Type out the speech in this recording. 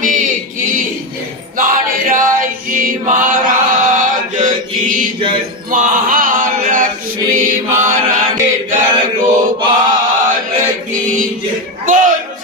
स्वामी की जय, नारायण जी महाराज की जय, महालक्ष्मी महारानी दर गोपाल की जय। बोल